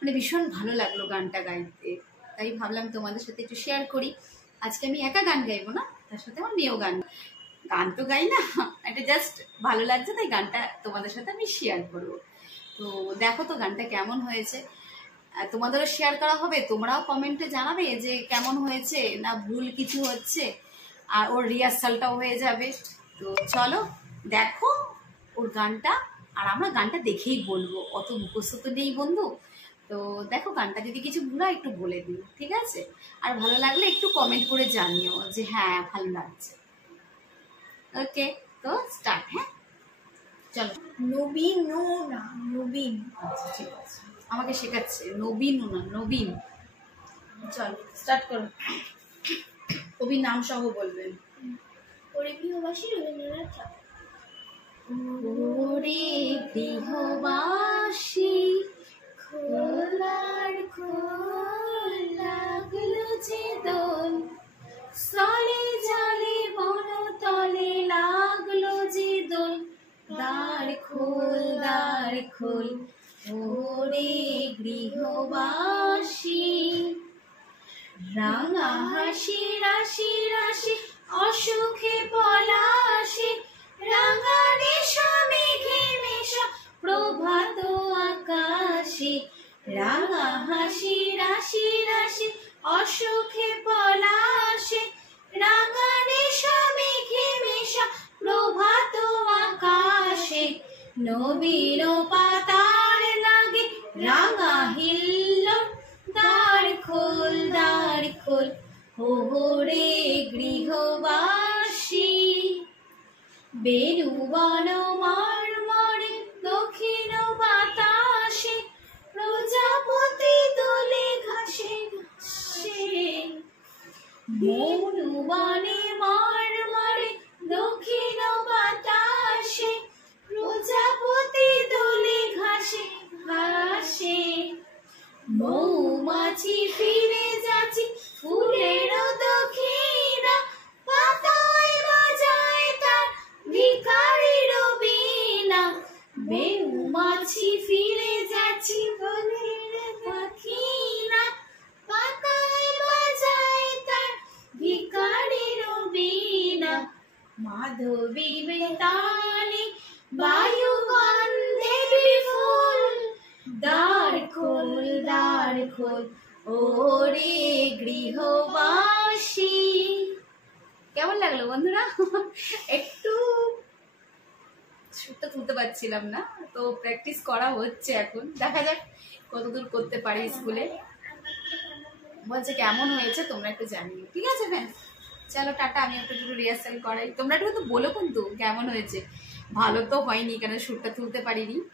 মানে ভীষণ ভালো লাগলো গানটা গাইতে, তাই ভাবলাম তোমাদের সাথে একটু শেয়ার করি। আজকে আমি একা গান গাইবো না, তার সাথে আমার মেয়েও গান তো গাই না, এটা জাস্ট ভালো লাগছে তাই গানটা তোমাদের সাথে আমি শেয়ার করবো। তো দেখো তো গানটা কেমন হয়েছে, তোমাদেরও শেয়ার করা হবে, তোমরাও কমেন্টে জানাবে যে কেমন হয়েছে না ভুল কিছু হচ্ছে, আর ওর রিহার্সালটাও হয়ে যাবে। তো চলো দেখো ওর গানটা, আর আমরা গানটা দেখেই বলবো, অত মুখস্থ তো নেই বন্ধু। তো দেখো গানটা যদি কিছু ভুল হয় একটু বলে দিও, ঠিক আছে? আর ভালো লাগলে একটু কমেন্ট করে জানিও যে হ্যাঁ ভালো লাগছে। ওকে, তো স্টার্ট। হ্যাঁ চলো। নবীন না নবীন। আচ্ছা ঠিক আছে, আমাকে শেখাচ্ছে নবীন না নবীন। চল স্টার্ট করো। কবির নাম সহ বলবেন। ওরে গৃহবাসী রবীন্দ্রনাথ ঠাকুর। ওরে গৃহবাসী খোলার খোল লাগলো যে দোল, স্থলে জলে বনতলে লাগলো যে দোল, দ্বার খোল দ্বার খোল ওরে গৃহবাসী, রাঙা হাসি রাশি রাশি অসুখে পলাশি, রাঙা নেশা মেঘে মেশা প্রভাত আকাশে, রাঙা হাসি রাশি রাশি অসুখে পলাশি, রাঙা নেশা মেঘে মেশা প্রভাত আকাশে, নবীন পাতার লাগে রাঙা হিল্লোল, দ্বার খোল ওরে গৃহবাসী, বেণুবন মর্মরে দক্ষিণ বাতাসে, প্রজাপতি দোলে ঘাসে ঘাসে, বেণুবনে মর্মরে দক্ষিণ বাতাসে, প্রজাপতি দোলে ঘাসে ঘাসে, মৌমাছি ফিরে যাচ্ছি ফুলের দক্ষিণা, পাতায় বাজায় তার ভিখারির বীণা, মৌমাছি ফিরে যাচ্ছি ফুলের দক্ষিণা, পাতায় বাজায় তার ভিখারির বীণা, মাধবী বেতালে বায়ু গন্ধে বিফুল, দ্বার খোল ওরে গৃহবাসী। কেমন লাগলো বন্ধুরা? একটু সুরটা তুলতে পারছিলাম না, তো প্র্যাকটিস করা হচ্ছে, এখন দেখা যাক কতদূর করতে পারি। স্কুলে বলছে কেমন হয়েছে তোমরা একটু জানিও, ঠিক আছে ফ্রেন্ডস? চলো টাটা, আমি একটু রিহার্সাল করাই, তোমরা একটু বলো কিন্তু কেমন হয়েছে। ভালো তো হয়নি, কেন সুরটা তুলতে পারিনি।